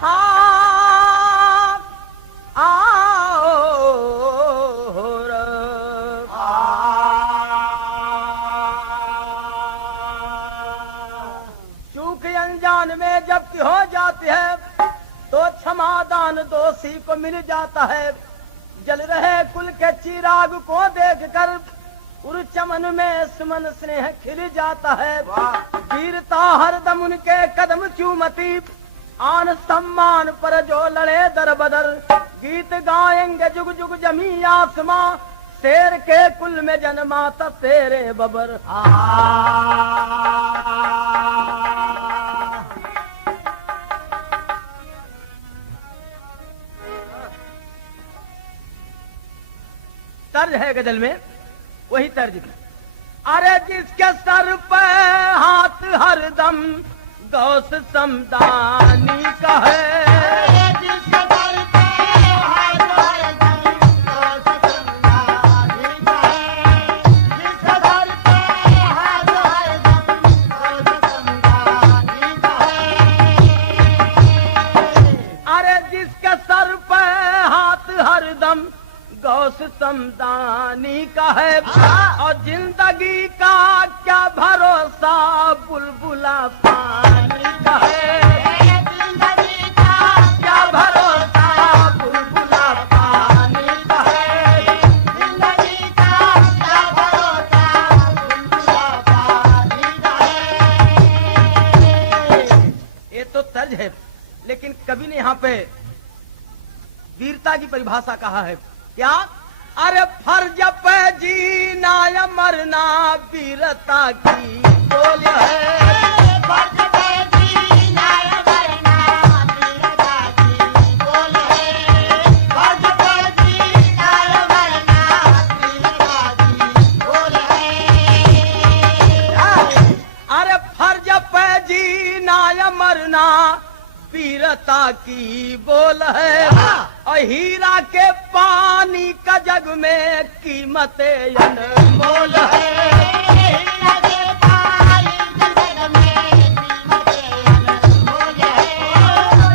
हाँ आओ चूक अनजान में जब्ती हो जाती है तो क्षमादान दोषी को मिल जाता है। जल रहे कुल के चिराग को देखकर उर चमन में सुमन स्नेह खिल जाता है। वीरता हरदम उनके कदम चूमती आन सम्मान पर जो लड़े दर बदर। गीत गाएंगे जुग जुग जमी आसमां शेर के कुल में जन्मा था तेरे बबर। तर्ज है गजल में वही तर्ज में। अरे जिसके सर पे हाथ हरदम गौस समदानी का है। जिसके सर पे हाथ हरदम गौस समदानी का है। जिसके सर पे हाथ हरदम गौस समदानी का है। अरे जिसके सर पे हाथ हरदम गौस समदानी का है और जिंदगी का क्या भरोसा बुलबुला पानी का है। जिंदगी का क्या भरोसा बुलबुला पानी का है। जिंदगी का क्या भरोसा बुलबुला पानी का है। ये तो तर्ज है लेकिन कवि ने यहाँ पे वीरता की परिभाषा कहा है क्या। अरे फर्ज पे जीना या मरना वीरता की बोल है। फर्ज पे जीना या मरना वीरता की बोल है। फर्ज पे जीना या मरना वीरता की बोल है। अरे फर्ज पे जीना या मरना वीरता की बोल है और हीरा के पानी का जग में कीमत अनमोल है। हीरा के पानी का जग में कीमत अनमोल है।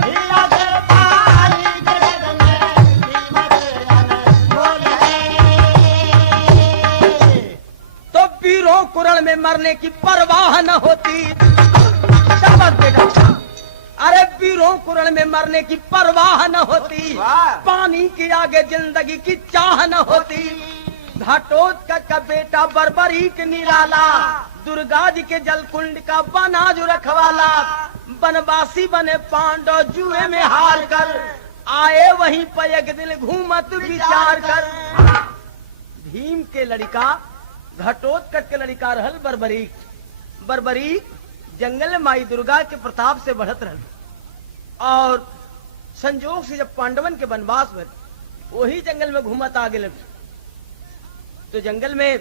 हीरा के पानी का जग में कीमत अनमोल है। तो वीरों कुरण में मरने की परवाह न होती। शाबाश बेटा। अरे वीरों कुरण में मरने की परवाह न होती। पानी के आगे जिंदगी की चाह न होती। घाटोत्कच का बेटा बर्बरीक निराला दुर्गा जी के जलकुंड का बना जो रखवाला। बनवासी बने पांडव जुए में हार कर आए वहीं पर एक दिन घूमत विचार कर। भीम के लड़का घटोत्कच के लड़का रहल बर्बरीक। बर्बरीक जंगल में माई दुर्गा के प्रताप से बढ़त रहल और संजोग से जब पांडवन के वनवास में वही जंगल में घूमत आगे लग तो जंगल में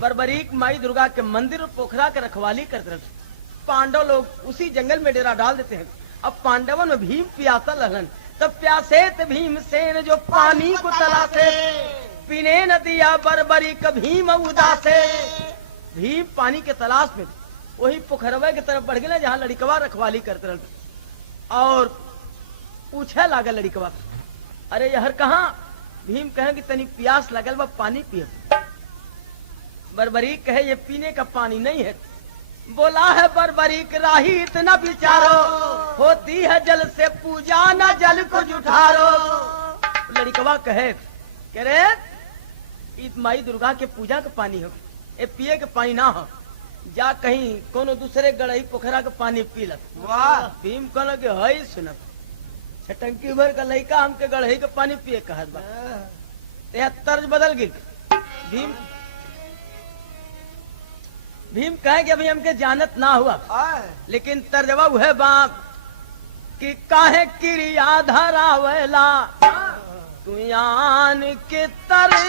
बर्बरीक माई दुर्गा के मंदिर और पोखरा के रखवाली करते रहते। पांडव लोग उसी जंगल में डेरा डाल देते हैं। अब पांडवन में भीम प्यासा लहलन तब प्यासे भीमसेन जो पानी को तलाशे पीने न दिया बर्बरीक भीम उदासे। भीम पानी के तलाश में वही पोखरवा की तरफ बढ़ गए जहाँ लड़कवा रखवाली करते रहे और पूछे लागा लड़कवा अरे यहर कहाँ। भीम कहे कि तनी प्यास लगल बा पानी पिए। बर्बरीक कहे ये पीने का पानी नहीं है। बोला है बर्बरीक राही इतना विचारो होती है जल से पूजा न जल को जुठारो। लड़कवा कहे माई दुर्गा के पूजा का पानी हो ये पिए के पानी ना हो। जा कहीं कोनो दूसरे गढ़ई पोखरा के पानी पी लत। वाह भीम कहल के हई सुनब छटंकी भर का लड़का हमके गढ़ई के पानी पिए कहत बा। तर्ज बदल गई। भीम कहे कि अभी हमके जानत ना हुआ लेकिन तर्जवा है बाप कि काहे क्रिया धरावेला तू यान के तरे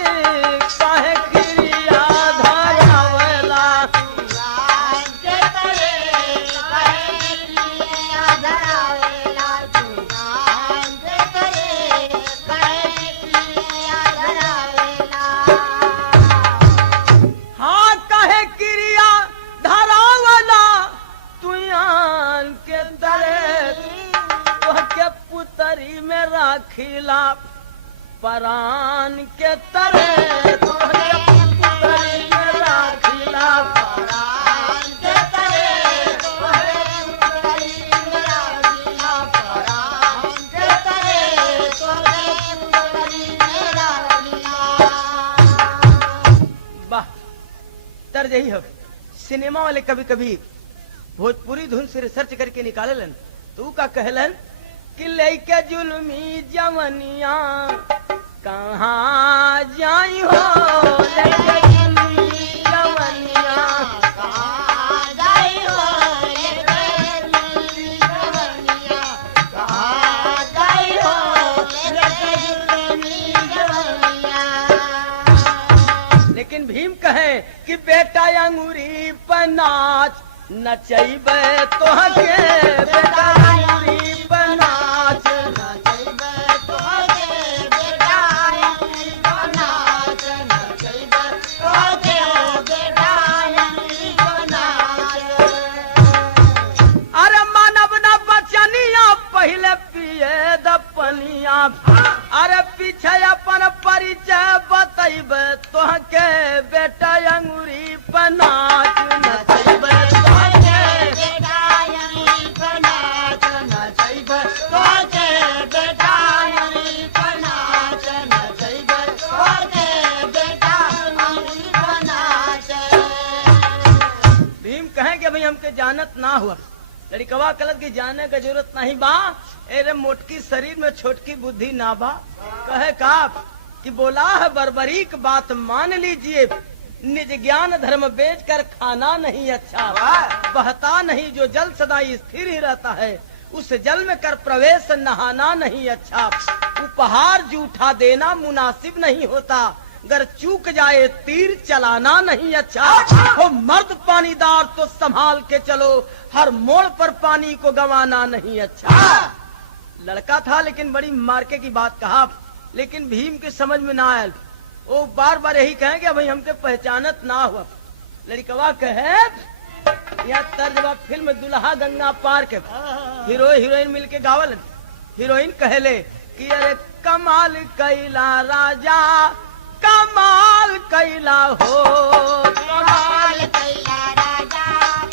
काहे क्रिया धरावेला। पुतरी में राखिला परान के तरह तोहके पुतरी में राखिला परान के तरह तोहरे पुतरी में राखिला परान के तरह तोहरे पुतरी में राखिला। वाह तर्ज यही हो। सिनेमा वाले कभी कभी भोजपुरी धुन से रिसर्च करके निकालेलन तू का कहलन कि लइके जुल्मी जवनिया कहाँ जाई हो लइके जुल्मी जवनिया कहाँ जाई हो लेके जुल्मी जवनिया कहाँ जाई हो लेके जुल्मी जवनिया। लेकिन भीम कहे कि बेटा अंगूरी पर नाच नचैबे तोहके बेटा अंगूरी पर नाच नचैबे तोहके बेटा अंगूरी पर नाच नचैबे तोहके बेटा अंगूरी पर नाच। अरे मानव न बचनिया पहले पिए दपनिया अरे पीछे अपन परिचय बतैबे तोहके बेटा अंगूरी पर नाच नचैबे हमके जानत ना हुआ लड़कवा कलत की जाने का जरूरत नहीं बा एरे मोटकी शरीर में छोटकी बुद्धि ना बा कहे का कि बोला है बर्बरीक बात मान लीजिए निज ज्ञान धर्म बेचकर खाना नहीं अच्छा बहता नहीं जो जल सदा स्थिर ही रहता है उस जल में कर प्रवेश नहाना नहीं अच्छा उपहार जूठा देना मुनासिब नहीं होता अगर चूक जाए तीर चलाना नहीं अच्छा हो मर्द पानीदार तो संभाल के चलो हर मोड़ पर पानी को गंवाना नहीं अच्छा। लड़का था लेकिन बड़ी मार्के की बात कहा लेकिन भीम के समझ में ना आयल वो बार बार यही कहे कि भाई हमके पहचानत ना हुआ। लड़कवा कहे यहाँ तर्जबा फिल्म दुल्हा गंगा पार के हीरो हीरोइन मिलके गावल हीरोइन कहले कि अरे कमाल कैला राजा कमाल कैला हो कमाल कैला राजा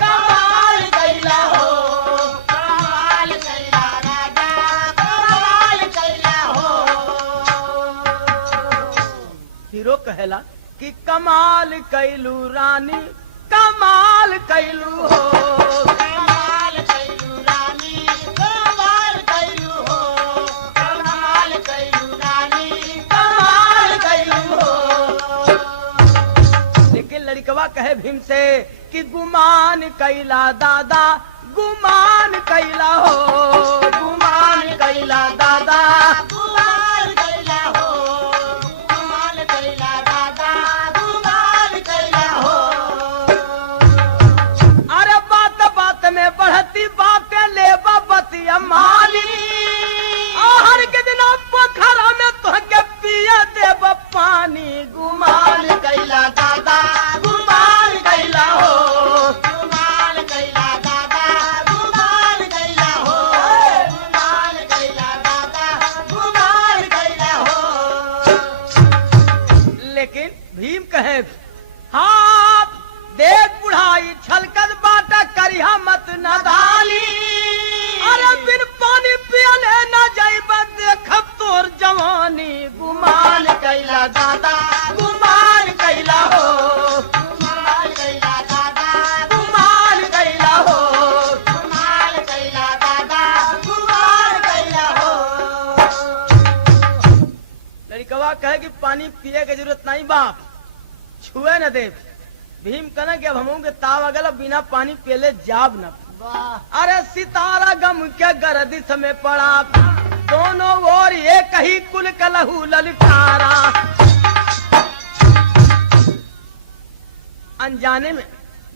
कमाल कैला हो कमाल कैला राजा कमाल कैला हो। हीरो कहला कि कमाल कैलू रानी कमाल कैलू हो कमाल कैलू रानी कमाल कैलू हो कमाल कैलू रानी कमाल कैलू हो। लेकिन लड़कवा कहे भीम से कि गुमान कैला दादा गुमान कैला हो गुमान कैला दादा गुमान कैला हो गुमान कैला दादा गुमान कैला हो। अरे बात बात में बढ़ती बातें ले बतिया माली हर के दिन पोखरा में तुहके पिया देव पानी गुमान कैला दादा गुमान कैला हो गुमान कैला दादा गुमान कैला हो गुमान कैला दादा गुमान कैला हो। लेकिन भीम कहे हाँ देख बुढ़ाई छलकत बाटा करिया मत नदाली अरे बिन पानी पियले न जाइब देखब तोर जवानी गुमान कैला दादा गुमान कैला हो गुमान कैला दादा गुमान कैला हो गुमान कैला दादा गुमान कैला हो। लड़कवा कहे कि पानी पिए की जरूरत नहीं बाप छुए न दे। भीम कहना कि अब हम के ताव अगल बिना पानी पियले जाब न। वाह अरे सितारा गम के गर्दिश में पड़ा दोनों ओर एक ही कुल कलहू ललकारा। अनजाने में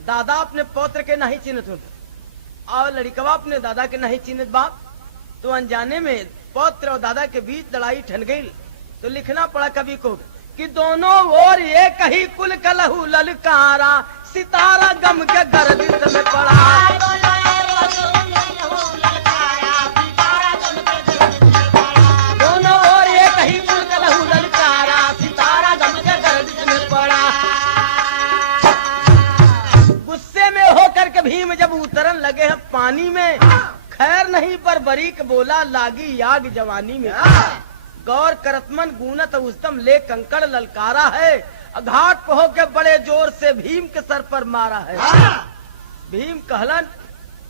दादा अपने पौत्र के नहीं चिन्हत होता और लड़कवा अपने दादा के नहीं चिन्हत बाप तो अनजाने में पौत्र और दादा के बीच लड़ाई ठन गई तो लिखना पड़ा कवि को कि दोनों ओर एक ही कुल कलहू ललकारा सितारा गम के गर्दिश में पड़ा। नहीं बरबरीक बोला लागी याग जवानी में। गौर करतमन गूनत उस्तम ले कंकड़ ललकारा है, घाट पे होके बड़े जोर से भीम के सर पर मारा है। भीम कहलन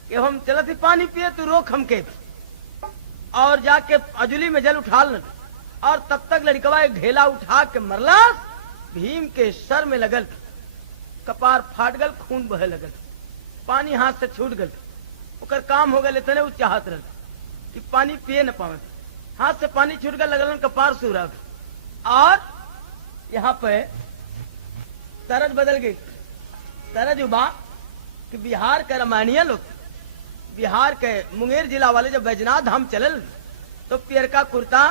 कि हम चलत ही पानी पिए, तू रोक हमके, और जाके अजुली में जल उठा लन। और तब तक लड़कवा एक ढेला उठा के मरला, भीम के सर में लगल, कपार फाट गल, खून बहे लगल, पानी हाथ से छूट गल, ओकर काम हो गए इतने उ चाहत रह कि पानी पिए न पावे, हाथ से पानी छूट गल, लगल कपार सूरब। और यहाँ पे तरज बदल गई, तरज उबा कि बिहार के रामायणिया लोग, बिहार के मुंगेर जिला वाले जब बैजनाथ धाम चलल तो पियरका कुर्ता,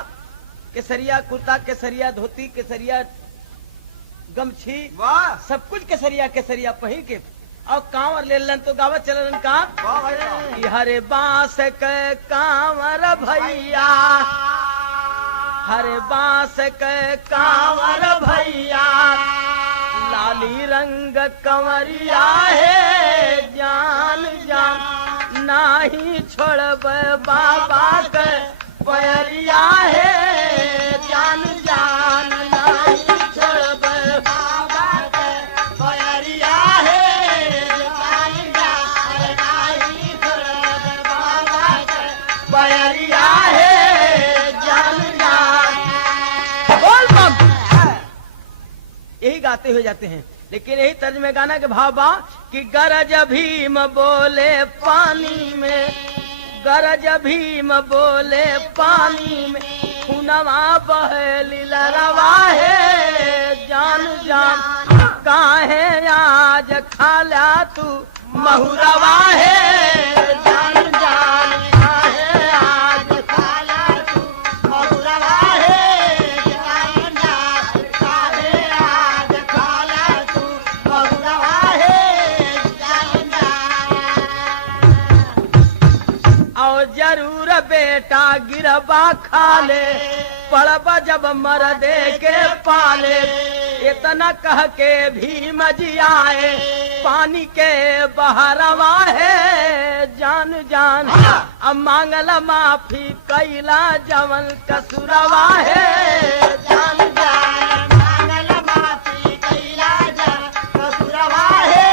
केसरिया कुर्ता, केसरिया धोती, केसरिया गमछी, वाह सब कुछ केसरिया केसरिया पहिर के और कांवर ले लन तो गावत चलन का वाह भैया कि हरे बांस के कांवर भैया, हरे बांस के कांवर भैया, लाली रंग कंवरिया है, जान जान नाही छोड़ब बाबा के पैरिया है, जान जान नाही छोड़ब बाबा के पैरिया है, जान जान नाही छोड़ब बाबा के पैरिया है, जान जान। बोल बम, यही गाते हुए जाते हैं। लेकिन यही तर्ज में गाना के भाव बा कि गरज भीम बोले पानी में, गरज भीम बोले पानी में, खुनवा बहे लीलरवा है, जान जान काहे आज खाला तू महुरवा है, जान जान काहे आज खाला तू महुरवा है, जान जान काहे आज खाला तू महुरवा है, जान जान। और जरूर बेटा गिरबा खाले, पड़ब जब मरदे के पाले, इतना कह के भीम जी आए, पानी के बहरवा है, जान जान अब मांगल माफी कैला जवन कसुरवा है, जान जान मांगल माफी कैला जब कसुरवा है,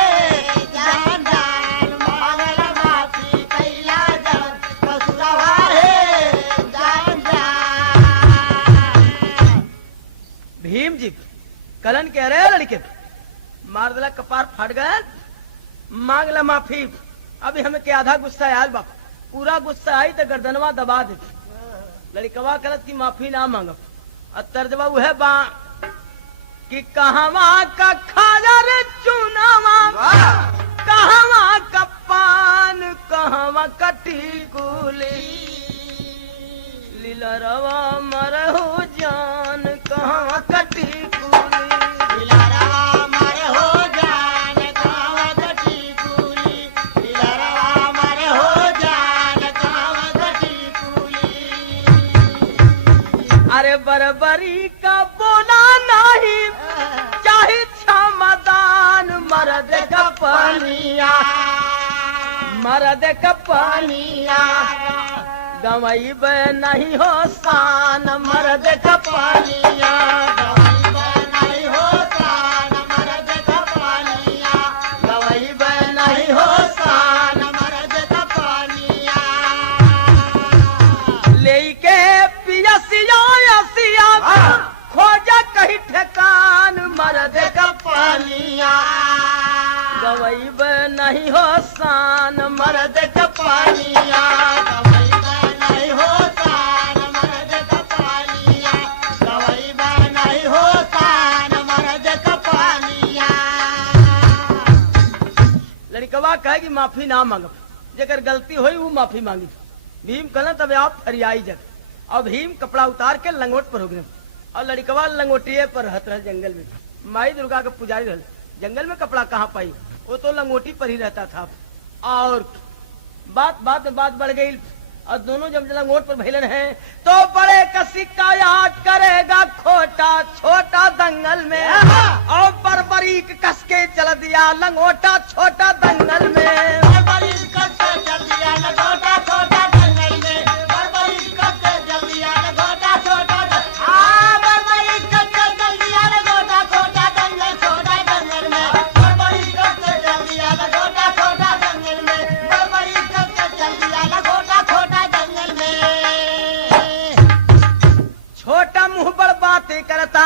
जान जान मांगल माफी कैला जब कसुरवा है, जान जान। भीम जी कलन कह रहे लड़के मार दिला, कपार फाट गए, मांग ला माफी। अभी हमें के आधा गुस्सा आयल बाप, पूरा गुस्सा आई तो गर्दनवा दबा दे। लड़कवा कहत की माफी ना मांगब, और तर्जवा है बा कि कहवा का खाजा रे चुनावा, कहवा का पान, कहवा कटी कुली, लीलरवा मरहु जान, कहवा कटी कुली। दिलरवा मर हो जान कावा गटी कूली, दिलरवा मर हो जान कावा गटी कूली। अरे बरबरी का बोला नहीं, चाहे क्षमदान, मर्द का पानिया, मर्द का पानिया, गवैब नहीं हो शान, मर्द का पानिया, नहीं हो शान मर्द का पानिया, गवैब नहीं हो शान। मर्द का पानिया। लेके पियसिया यसिया, खोजा कहीं ठेकान, मर्द का पानिया, गवैब नहीं हो शान, मर्द का पानिया। नहीं हो शान मर्द का पानिया, गवई नहीं हो शान मर्द का पानिया। लड़कवा कहे कि माफी ना मांगब, जेकर गलती हुई वो माफी मांगी। भीम कहना तब आप फरियाई जग, और भीम कपड़ा उतार के लंगोट पर हो गए, और लड़कवा लंगोटिए पर रहत रह जंगल में। माई दुर्गा का पुजारी रह, जंगल में कपड़ा कहाँ पाई, वो तो लंगोटी पर ही रहता था। और बात बात में बात बढ़ गई, और दोनों जब लंगोट पर भैलन हैं तो बड़े का सिक्का याद करेगा खोटा छोटा दंगल में, और बरबरीक कस के चल दिया लंगोटा छोटा दंगल में। बड़ी कष्ट चल दिया लंगोटा छोटा दंगल बातें करता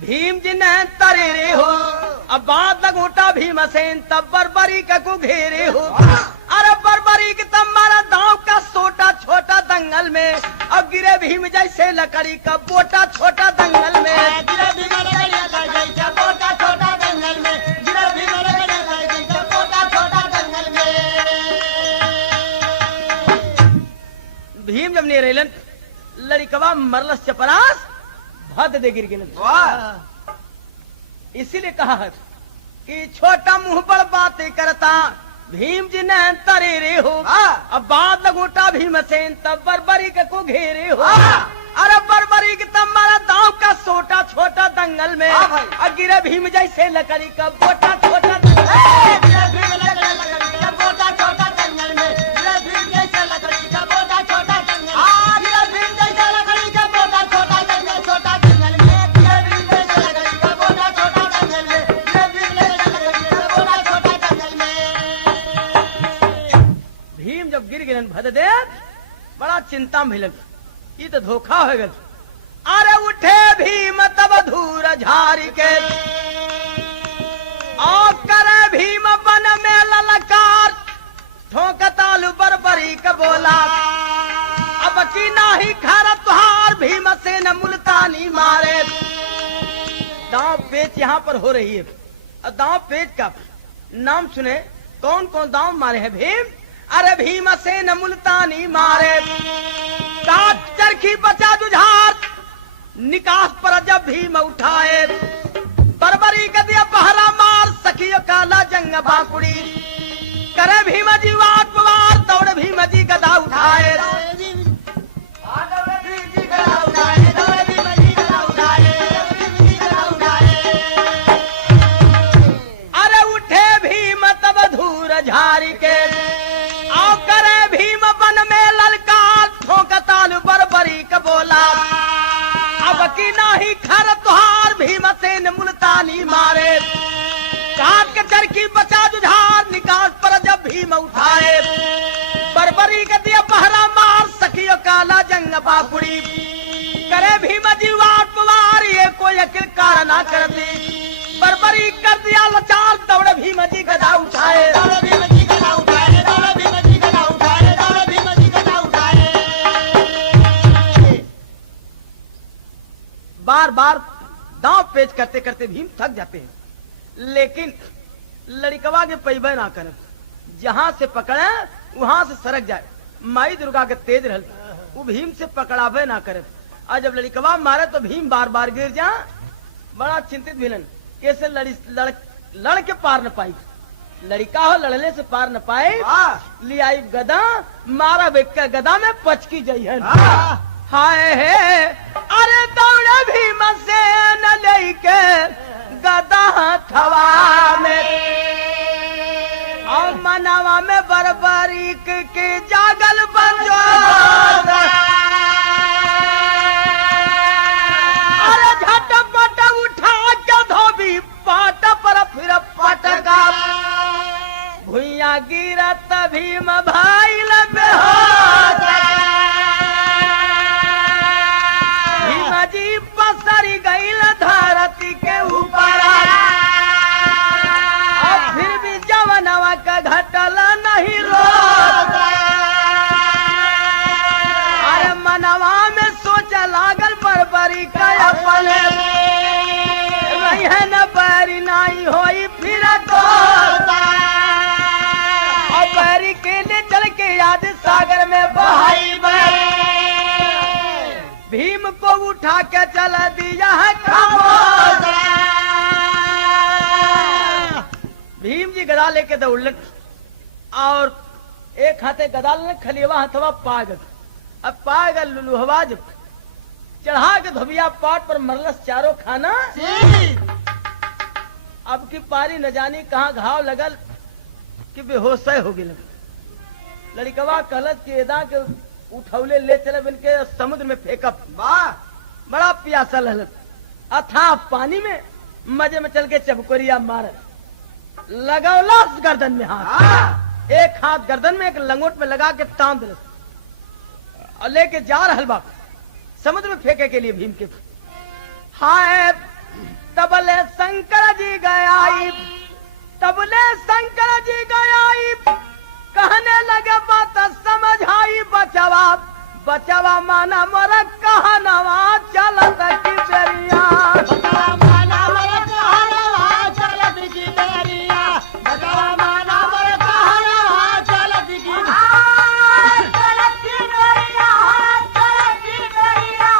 भीम जी ने तरे रे हो। अब बात लगोटा भीमसेन तब बरबरी का को घेरे हो। अरे बरबरी की तब मारा दांव का सोटा छोटा दंगल में, अब गिरे भीम जैसे लकड़ी का बोटा छोटा दंगल में। गिरा भीम लकड़िया का जैसा बोटा छोटा दंगल में, गिरा भीम लकड़िया का जैसा बोटा छोटा दंगल में। भीम जब नहीं रेलन लड़िकवा मरलस चपरास भद दे गिर गिलन। इसीलिए कहा है कि छोटा मुंह पर बातें करता भीम जी ने तरे रे हो। अब बात लगोटा भीमसेन तब बरबरी के को घेरे हो। अरे बरबरी के तब मारा दांव का सोटा छोटा दंगल में, अब गिरे भीम जैसे लकड़ी का बोटा छोटा गिरा भीम लकड़िया का बोटा छोटा दंगल में, गिरा भीम जैसा लकड़ी का बोटा छोटा दंगल। गिरा भीम जैसा लकड़ी का बोटा छोटा दंगल, छोटा दंगल में। गिरा भीम जैसा लकड़ी का बोटा छोटा दंगल में, गिरा भीम जैसा लकड़ी का बोटा छोटा दंगल में। भीम जब गिर गिरन भद दे बड़ा चिंता में भिलन, ये तो धोखा हो गया। अरे उठे भीम तब धूर झारी के, और करे भीम बन में ललकार, ठोक तालु बरबरी का बोला अब की नाही खर तुहार भीमसेन मुल्तानी मारे। दांव पेच यहाँ पर हो रही है। और दांव पेच का नाम सुने कौन कौन दांव मारे हैं भीम। अरे भीमसेन मुल्तानी मारे, सात चरखी बचा जुझार, निकास पर जब भीम उठाए, बरबरी का दिया पहरा मार, सखियो काला जंग बाकुड़ी, करे भीम जी वाट पवार, दौड़ भीम जी गदा उठाए। अरे उठे भीम तब धूर झारी के, आओ करे भीम बन में ललकार, ठोक तालु बरबरी का बोला अब की नाही खर तुहार भीमसेन मुल्तानी मारे। काट के चरखी बचा जुझार, निकास पर जब भीम उठाए, बरबरी का दिया पहरा मार, सखियो काला जंग बाकुड़ी, करे भीम जी वाट पवार, ये कोई अकिल कार ना कर दी, बरबरी कर दिया लचार, दौड़ भीम जी गदा उठाए। बार बार दांव पेच करते करते भीम थक जाते हैं, लेकिन लड़िकवा के पैबे ना करे, जहां से पकड़े वहां से सरक जाए। माई दुर्गा के तेज रहल, वो भीम से पकड़ाबे ना करे। और जब लड़िकवा मारे तो भीम बार बार गिर जा, बड़ा चिंतित भिलन कैसे लड़ के पार न पाई। लड़िका हो लड़ने से पार न पाए, ले आई गदा मारा बेका गदा में पचकी जाई है। हाय है अरे दौड़ भीमसेन लेके गदा थवा में, और मनवा में बरबरी के जागल बंजो, अरे झटपट उठा के धोबी पाट पर फिर पटका, भुइया गिरत भीम भाई बेहोश, जी पसरी गईल धरती के ऊपर, और फिर भी जवनवा का घटल नहीं रोक। अरे मनवा में सोच लागल बरबरी का अपने, रही है न बैरी नहीं होई फिर दोस्त, और बैरी के लिए चल के याद सागर में बहाई भीम को उठा के चल दिया है खामोश। भीम जी गदा लेके दौड़लन, और एक हाथे गदा ले खलिवा हथवा पागल, अब पागल लुलुहवा जब चढ़ा के धोबिया पाट पर मरलस चारों खाना। अब की पारी न जानी कहाँ घाव लगल कि बेहोश हो गई। लड़िकवा कहलत कि एदा के उठौले ले चले इनके समुद्र में फेंकब। बड़ा प्यासा लहलत, अथा पानी में मजे में चल के चबकोरिया मार, लगौलस गर्दन में हाथ, एक हाथ गर्दन में एक लंगोट में लगा के तान दिलस, और लेके जा रहल बा समुद्र में फेंके के लिए भीम के। हाय तबले शंकर जी गयाई, तबले शंकर जी गयाई, कहने लगे बात समझ आई बचवा, बचवा माना मोर कहनवा चलत की बेरिया। बचवा माना मोर कहनवा चलत की बेरिया, बचवा माना मोर कहनवा चलत की चलत की बेरिया, चलत की बेरिया,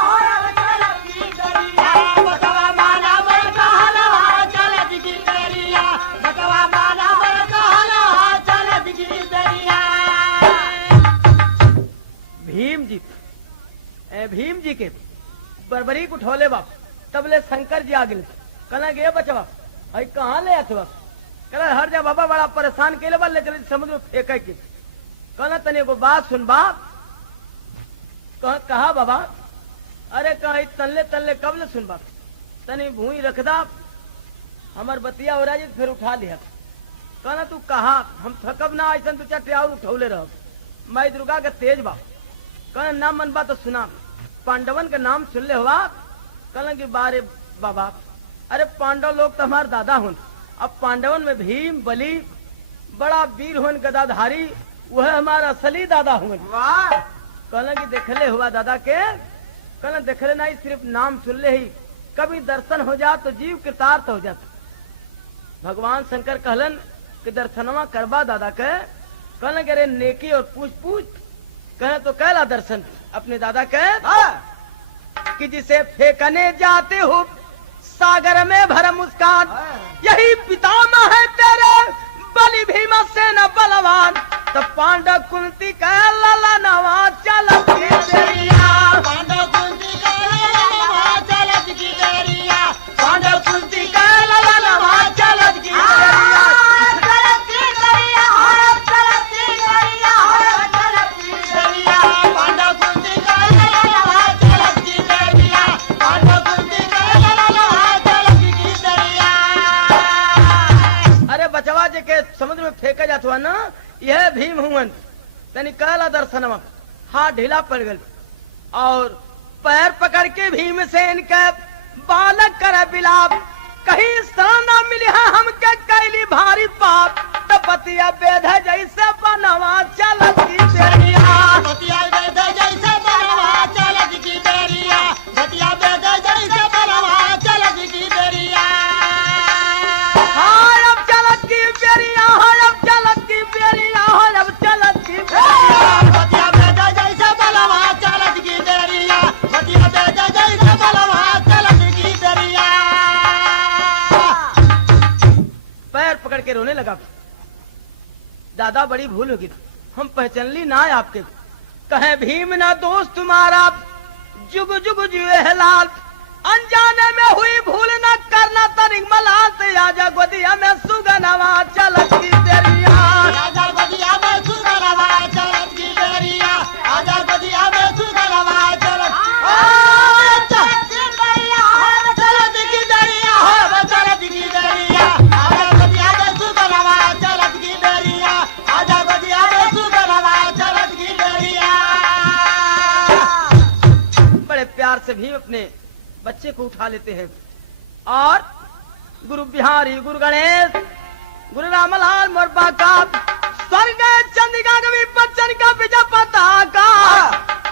चलत की बेरिया। बचवा माना मोर कहनवा चलत की बेरिया, बचवा माना मोर कहनवा चलत की बेरिया। भीम जी के बरबरी को उठौले बाप, तबले शंकर जी आ गए। कहना गे बचवा आई कहाँ ले आते बाप? कहना हर जा बाबा बड़ा परेशान के ले चले समुद्र में फेंके के। कहना तने को बात सुन बाप। कहा बाबा? अरे कहा तल्ले तल्ले कब ले सुन बाप, तनी भूई रखदा हमार बतिया हो रहा जी फिर उठा लिया। कहना तू कहा हम थकब ना ऐसा तू चटे और उठौले रह, मैं दुर्गा के तेज बाप। कहना नाम मन बा तो सुना, पांडवन का नाम सुन ले हुआ? कहना कि बारे बाबा अरे पांडव लोग तो हमारे दादा हुन, अब पांडवन में भीम बलि बड़ा वीर हुन गदाधारी, वह हमारा असली दादा हुन। कहना कि देखले हुआ दादा के? कहना देखले नहीं, सिर्फ नाम सुन ले ही, कभी दर्शन हो जा तो जीव कृतार्थ हो जाता। भगवान शंकर कहलन कि दर्शनवा करवा दादा के। कहना कि अरे नेकी और पूछ पूछ। कहे तो कहला दर्शन अपने दादा के कि जिसे फेंकने जाते हो सागर में भर मुस्कान, यही पितामह है तेरे बलि भीमसेन बलवान। तो पांडव कुंती का लला नवा चलत की बेरिया, पांडव कुंती का लला नवा चलत की बेरिया, पांडव कुंती का लला नवा चलत की बेरिया। चलत की बेरिया, चलत की बेरिया, चलत की बेरिया। पांडव कुंती का लला नवा चलत की बेरिया, पांडव कुंती का लला नवा चलत की बेरिया। अरे बचवा जी के समुद्र में फेंका जात हुआ ना, यह भीम हुवन। तनी कहला दर्शनवा, हाथ ढीला पड़ गल और पैर पकड़ के भीम से इनके बालक कर बिलाप। कहीं साना मिली है हमके कैली भारी पाप, तो बतिया बेध जैसे बनवा चलत की बेरिया, बतिया बेद जैसे बनवा चलत की बेरिया, बतिया बेद जैसे बनवा चलत की बेरिया। हाय अब चलत की बेरिया, हाय अब चलत की बेरिया, हाय अब चलत की बेरिया। बतिया बेद जैसे बनवा चलत की बेरिया, बतिया बेद जैसे बनवा चलत की बेरिया। पैर पकड़ के रोने लगा। दादा बड़ी भूल होगी, हम पहचान ली ना आपके। कहे भीम ना दोस्त तुम्हारा जुग जुग जुए है लाल, अनजाने में हुई भूल न करना तनिक मलाल। से आजा गोदिया में सुगनवा चलत की बेरिया, आजा बदिया में सुगनवा चलत की बेरिया, आजा बदिया में सुगनवा चलत की बेरिया, चलत की बेरिया, चलत की बेरिया। आजा बदिया में सुगनवा चलत की बेरिया, आजा बदिया में सुगनवा चलत की बेरिया। बड़े प्यार से भीम अपने बच्चे को उठा लेते हैं और गुरु बिहारी, गुरु गणेश, गुरु रामलाल मोरबा का, स्वर्ग चंद्रिका कवि बच्चन का विजय पताका,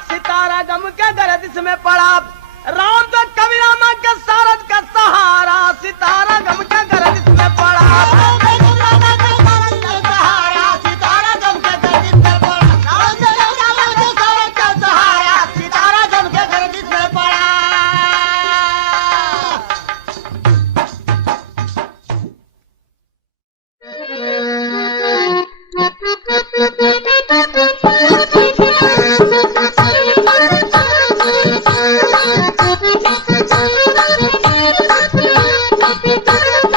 सितारा गम के गर्दिश में पड़ा, राम तो कवि रामा के सारथ का सहारा, सितारा गम के गर्दिश में पड़ा। Thank you.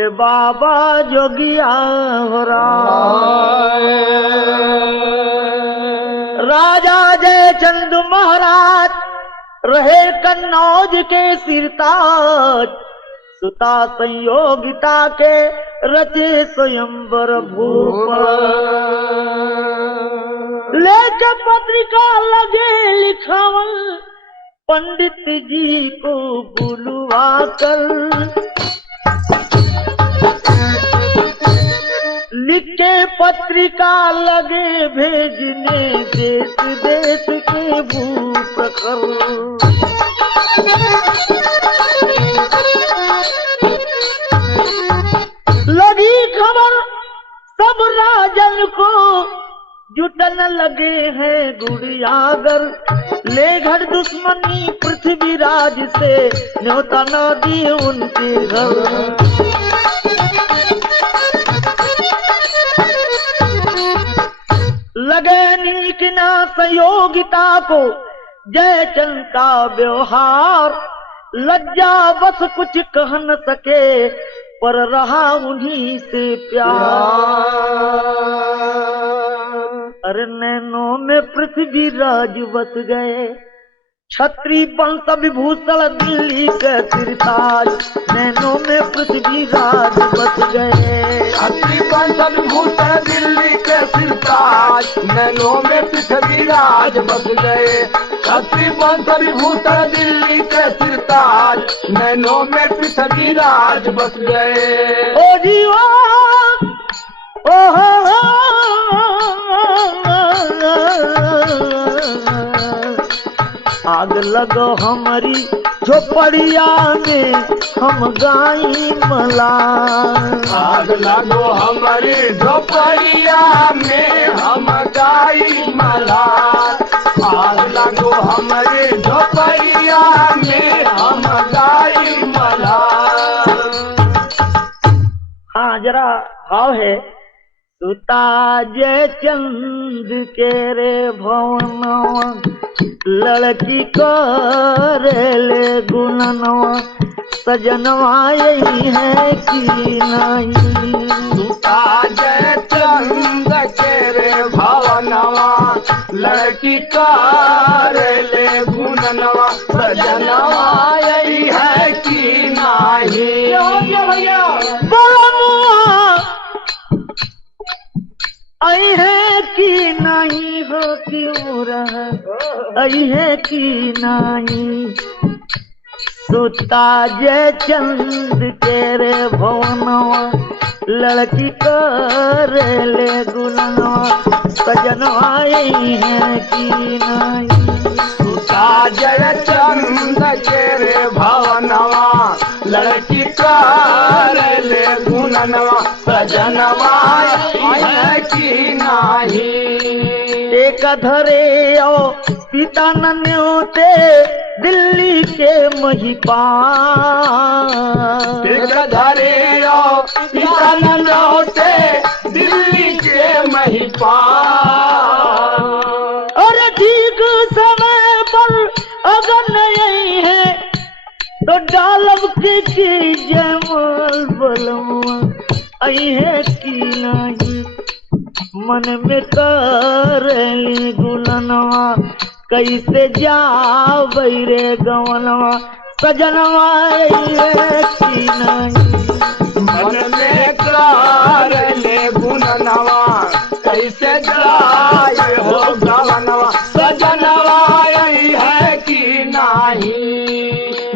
बोले बाबा जोगिया हो राजा जयचंद महाराज रहे कन्नौज के सिरताज, सुता संयोगिता के रचे स्वयंवर भूप। लेके पत्रिका लगे लिखावन पंडित जी को बुलवा कर, लिख के पत्रिका लगे भेजने देश देश के भूप्रखर। लगी खबर सब राजन को, जुटन लगे हैं गुड़ियागर, ले घर दुश्मनी पृथ्वीराज से, न्योता न दिए उनके घर। लगे नीक ना संयोगिता को जयचंद का व्यवहार, लज्जा बस कुछ कह न सके, पर रहा उन्हीं से प्यार। अरे नैनों में पृथ्वीराज बस गए, छत्री वंश विभूषण दिल्ली के सिरताज, नैनों में पृथ्वीराज बस गए। छत्री वंश विभूषण दिल्ली के सिरताज, नैनों में पृथ्वीराज बस गए। छत्री वंश विभूषण दिल्ली के सिरताज, नैनों में पृथ्वीराज बस गए। ओ जीवा ओ आग लगो हमारी झोपड़िया में हम गाई मला। आग लगो हमारी झोपड़िया में हम गाई मला। आग लगो हमारी झोपड़िया में हम गाई मला। हाँ जरा भाव है, सुता जयचंद के रे भवनवा, लड़की करेले गुणनवा, सजनवा यही है कि नहीं। सुता जयचंद के रे भवनवा, लड़की करेले गुणनवा, सजनवा यही है कि नहीं। आई है कि नहीं हो क्यों रहा, आई है कि नहीं। सुता जयचंद के रे भवनवा, लड़की करेले गुणनवा, सजनवा यही है कि नहीं। सुता जयचंद के रे भवनवा, लड़की करेले गुणनवा, सजनवा यही है कि नहीं। एक धरे ओ पिता न्योते दिल्ली के महिपाल। एक धरे ओ पिता न्योते दिल्ली के महिपाल। और ठीक समय पर अगर नहीं है तो डालब के जयमाल बलवा, आई है कि नहीं। मन में करेली गुणनवा, कैसे जावै रे गवनवा, सजनवा आई है कि नहीं। मन में करेले गुणनवा, कैसे जाए हो गवनवा, सजनवा आई है कि नहीं।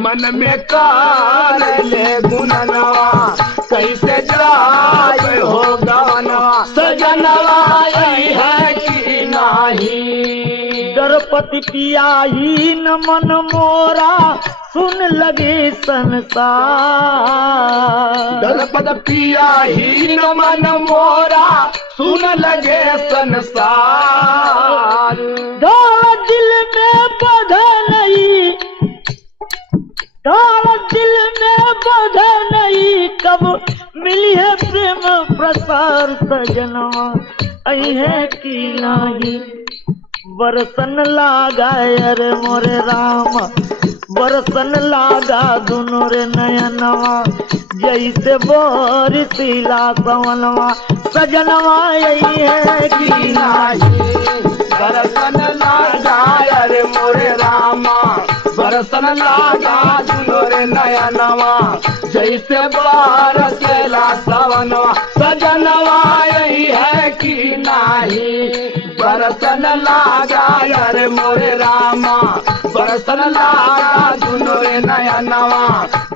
मन में करेले गुणनवा, कैसे जाए हो गवनवा, सजनवा आई है कि नहीं। द्रौपदी पिया ही न मन मोरा, सुन लगे संसार। द्रौपदी पिया ही न मन मोरा, सुन लगे संसार। दौड़ दिल में बधा नहीं, दौड़ दिल में बधा नहीं, कब मिली है प्रेम प्रसार, सजनवा आई है कि नहीं। बरसन लागा अरे मोरे राम, बरसन लागा दोनों रे नयनवा, जैसे बोरसिला सवनवा सजनवा यही है कि नाही बरसन लागा रे मोरे रामा बरसन लागा दुनो रे नया नवा जैसे बरसेला सवनवा सजनवा यही है कि नाही बरसन लागा रे मोरे रामा बरसन लागा दुनो रे नया नवा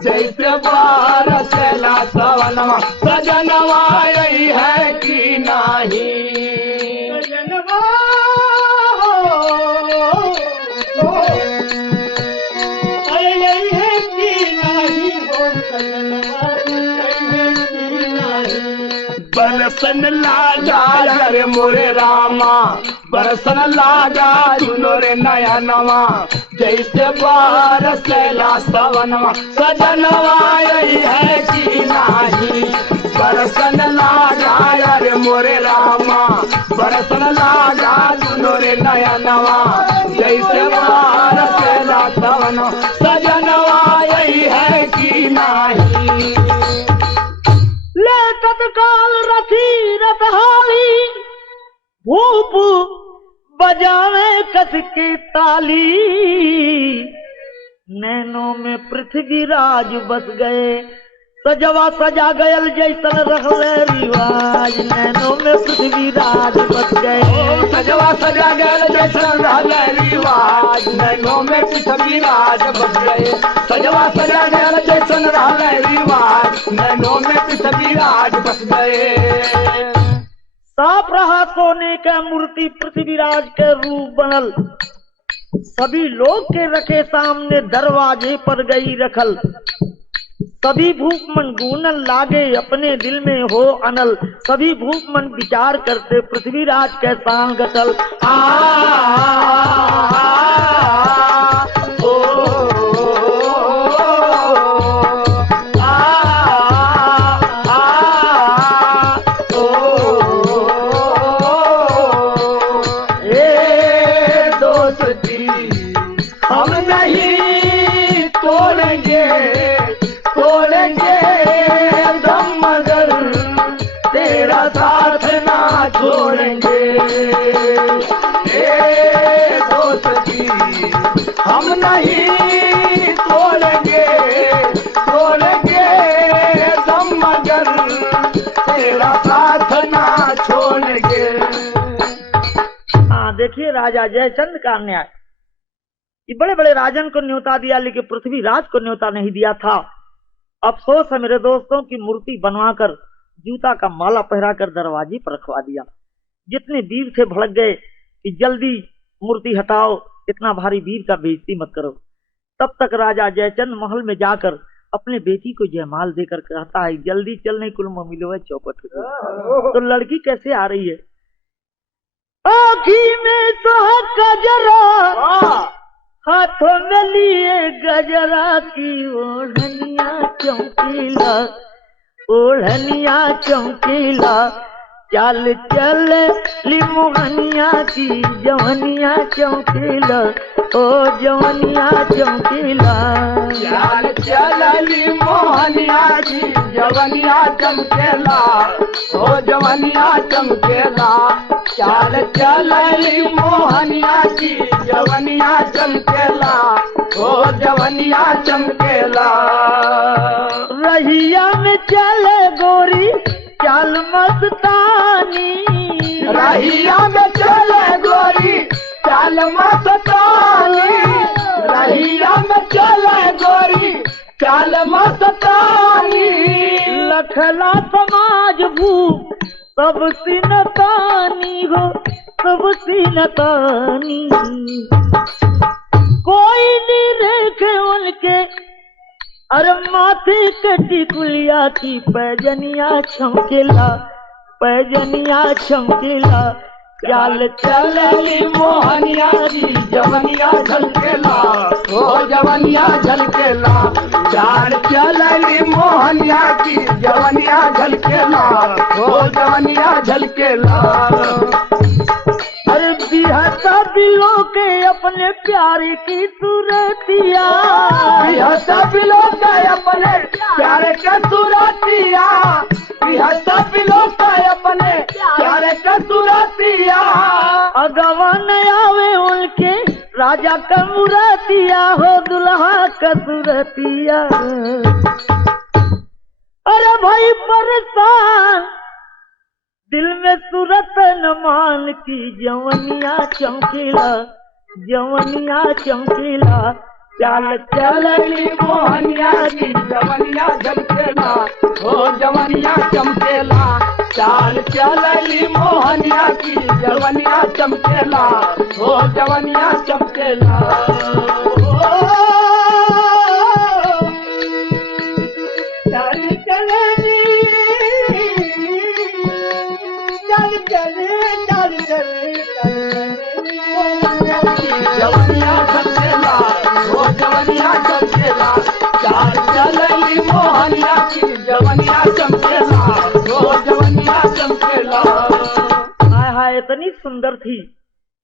जैसे बरसेला सवनवा सजनवा यही है कि नाही बरसन लागा रे मोरे रामा बरसन लागा दुनो रे नया नवा जैसे बरसेला सवनवा सजनवा यही है कि नाही बरसन लागा रे मोरे रामा बरसन लागा दुनो रे नया नवा जैसे बरसेला सवनवा सजनवा यही है कि नाही ले तत्काल रथी रथहाली भूप बजावे कस की ताली नैनों में पृथ्वीराज बस गए सजवा सजा गयल जैसन रखले रिवाज नैनों में पृथ्वीराज बस गए सजवा सजा गयल जैसन रहले रिवाज नैनों में पृथ्वीराज बस गए सजवा सजा गयल जैसन रहले रिवाज नैनों में पृथ्वीराज बस गए साफ रहा सोने का मूर्ति पृथ्वीराज के रूप बनल सभी लोग के रखे सामने दरवाजे पर गई रखल सभी भूख मन गूनल लागे अपने दिल में हो अनल सभी भूख मन विचार करते पृथ्वीराज के शान गटल हम नहीं तोड़ेंगे दम मगर तेरा साथ ना छोड़ेंगे दोस्ती हम नहीं तोड़ेंगे दम मगर तेरा साथ ना छोड़ेंगे। हाँ देखिए राजा जयचंद का अन्याय कि बड़े बड़े राजन को न्योता दिया लेकिन पृथ्वीराज को न्योता नहीं दिया था। अफसोस है मेरे दोस्तों की मूर्ति बनवाकर जूता का माला पहराकर दरवाजे पर रखवा दिया। जितने वीर थे भड़क गए कि जल्दी मूर्ति हटाओ इतना भारी वीर का बेइज्जती मत करो। तब तक राजा जयचंद महल में जाकर अपने बेटी को जयमाल देकर कहता है जल्दी चल नहीं कुल मिलो है चौपट। तो लड़की कैसे आ रही है आँखी में तो गजरा हाथों में लिए गजरा की ओढ़निया चमकीला ओढ़निया चमकीला चाल चल लिमोहनिया की जवनिया चमकीला ओ जवनिया चमकीला चाल चल लिमोहनिया की जवनिया चमकेला ओ जवनिया चमकेला चाल चल लिमोहनिया की जवनिया चमकेला ओ जवनिया चमकेला रहिया में चले गोरी चाल मस्तानी रहिया में चले गोरी चाल मस्तानी रहिया में चले गोरी चाल मस्तानी लखला समाज भूप सब सिनतानी हो सब सिनतानी कोई नहीं देखे उनके अरे माथे कटी कुलिया की पैजनिया छमकेला पैजनिया छमकेला चाल चलली मोहनिया जी जवनिया झलकेला ओ जवनिया झलकेला चाल चलली मोहनिया की जवनिया झलकेला ओ जवनिया झलकेला अरे बिहता बिलो के अपने प्यारे की सूरतिया, बिलो के अपने प्यारे का सूरतिया, बिलो के अपने प्यारे का सूरतिया। अगवान आवे उनके राजा का मुरातिया हो दुल्हा का सूरतिया। अरे भाई परेशान दिल में सूरत नमान की जवनिया चमकीला, जवनिया चमकीला, चाल चलनी मोहनिया की जवनिया चमकेला, ओ जवनिया चमकेला, चाल चलनी मोहनिया की जवनिया चमकेला, ओ जवनिया चमकेला। चाल चलनी चल चले चल चले जवनिया चमकेला, ओ जवनिया चमकेला, चाल चलनी मोहनिया की जवनिया चमकेला, ओ जवनिया चमकेला। हाय हाय इतनी सुंदर थी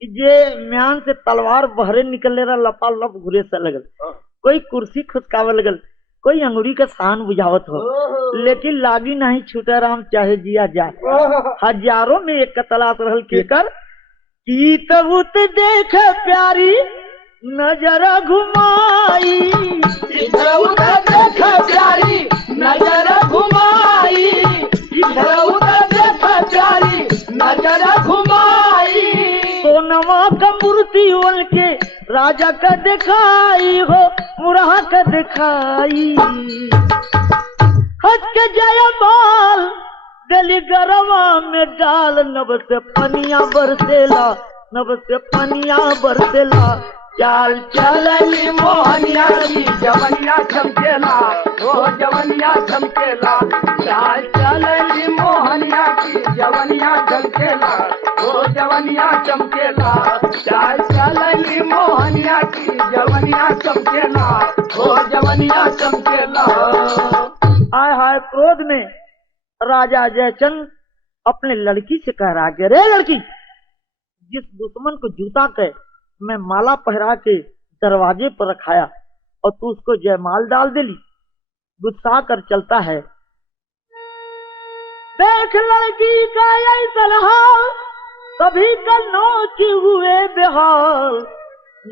कि जे म्यान से तलवार बहरे निकलने रहा लपा लप घुरे से लगल, कोई कुर्सी खुसकावे लगल, कोई अंगुरी का सान बुझावत हो, लेकिन लागी नहीं छूटा राम चाहे जिया जाए। हजारों में एक का तलाश रहल केकर की तबूत देख प्यारी नजर घुमाई, इधर उधर देख प्यारी नजर घुमाई, इधर उधर देख प्यारी नजर घुमाई। सोनमा का मूर्ति उनके राजा का दिखाई हो, मुरहा का दिखाई। हज के जयमाल गली गरवा में डाल, नब से पनिया बरसेला, नब से पनिया बरसेला, चाल चलनी मोहनिया की जवनिया चमकेला, ओ जवनिया चमकेला, चाल चलनी मोहनिया की जवनिया चमकेला, ओ जवनिया चमकेला, चाल चलनी मोहनिया की जवनिया चमकेला, ओ जवनिया चमकेला। हाय हाय क्रोध में राजा जयचंद अपने लड़की से कह रहा कि रे लड़की, जिस दुश्मन को जूता के मैं माला पहरा के दरवाजे पर रखाया और तू उसको जयमाल डाल दिली, गुस्सा कर चलता है। देख लड़की का ऐसा हाल, कभी कन्नों की हुए बेहाल,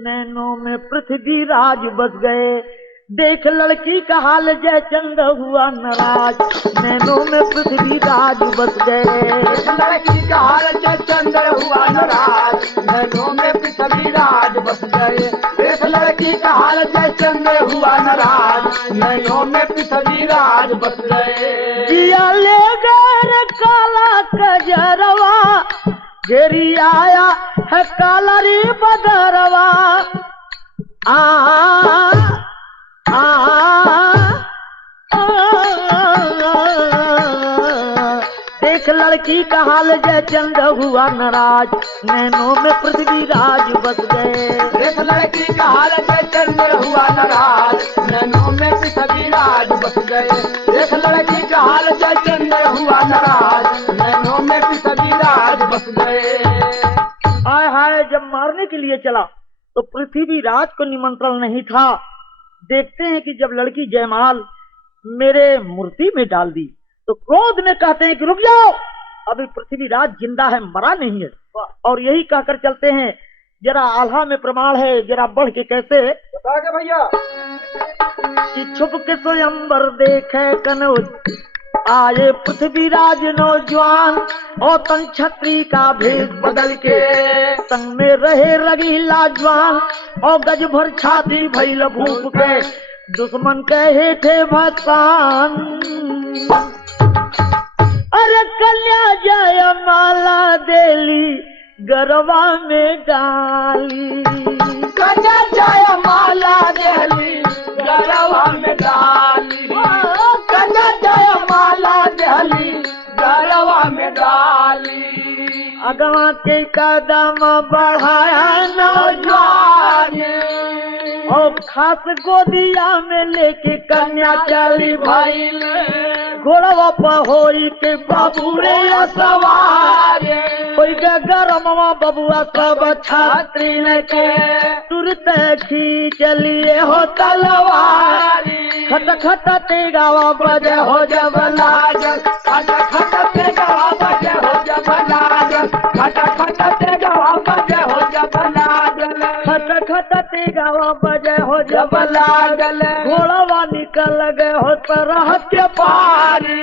नैनों में पृथ्वी राज बस गए। देख लड़की का हाल जयचंद हुआ नाराज, नैनों में पृथ्वी राज बस गए। लड़की का हाल जयचंद हुआ नाराज, नैनों में पृथ्वी राज बस गए। देख लड़की का हाल जयचंद हुआ नाराज, नैनों में पृथ्वी राज बस गए। जिया ले गए काला कजरवा, घेरी आया है काला रे बदरवा। देख लड़की का हाल जयचंद हुआ नाराज, नैनों में पृथ्वी राज बस गए। देख लड़की का हाल जयचंद हुआ नाराज, नैनों में पृथ्वी राज बस गए। देख लड़की का हाल जयचंद हुआ नाराज, नैनों में पृथ्वी राज बस गए। हाय हाय जब मारने के लिए चला तो पृथ्वी राज को निमंत्रण नहीं था। देखते हैं कि जब लड़की जयमाल मेरे मूर्ति में डाल दी तो क्रोध में कहते हैं कि रुक जाओ, अभी पृथ्वी राज जिंदा है, मरा नहीं है। और यही कहकर चलते हैं। जरा आल्हा में प्रमाण है, जरा बढ़ के कैसे बता के भैया कि छुप के स्वयंवर देखे कनौज, आए पृथ्वीराज नौजवान और तन छत्री का भेष बदल के, संग में रहे रगी लाजवान और गज भर छाती भइल भूप के, दुश्मन कहे थे भसान। अरे कन्या जय माला देली गरबा में डाली, कन्या जय माला देली गरबा में डाली, कन्या जय माला देली गरबा में डाली। अगवा के कदम बढ़ाया नौजवान, और खास गोदिया में लेके कन्या चली भाई घोड़वा पर होई के बाबू रे सवार कोई गरमवा बबुआ सब छात्री के तुरंत खींच लिए हो तलवार खट खट ते गावा बजे हो जब लागल खट खट ते गावा बजे हो जब लागल खट खट ते गावा बजे हो जब लागल खट खट ते गावा बजे हो जब जब लागल घोड़वा निकल गए हो तरह के पारी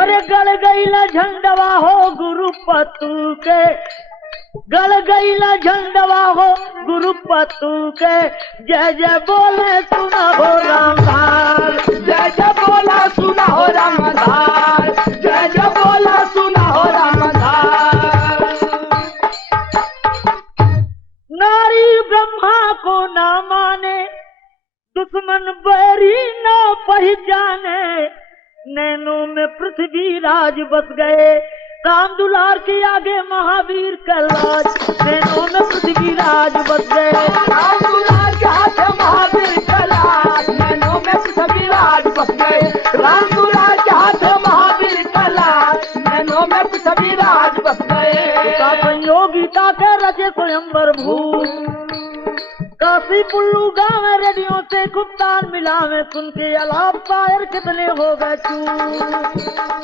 अरे गड़ गई न झंडवा हो गुरु पतू के गड़ गई न झंडवा हो गुरु पतू के जय जय बोले सुना हो रामधार जय जय बोला सुना हो रामधार जय जय बोला सुना हो रामधार नारी ब्रह्मा को ना माने दुश्मन बैरी न पहचाने नैनों में पृथ्वी राज बस गए राम दुलार के आगे महावीर कैलाश नैनों में पृथ्वी राज बस गए राम दुलार के हाथ महावीर कैलाश नैनों में पृथ्वी राज बस गए राम दुलार के हाथ महावीर कैलाश नैनों में पृथ्वी राज बस गए संयोगिता के रचे स्वयंवर भूत काशी पुल्लू गाँव में रेडियो से कुप्तान मिला में सुन के अलाप शायर कितने हो गए चूप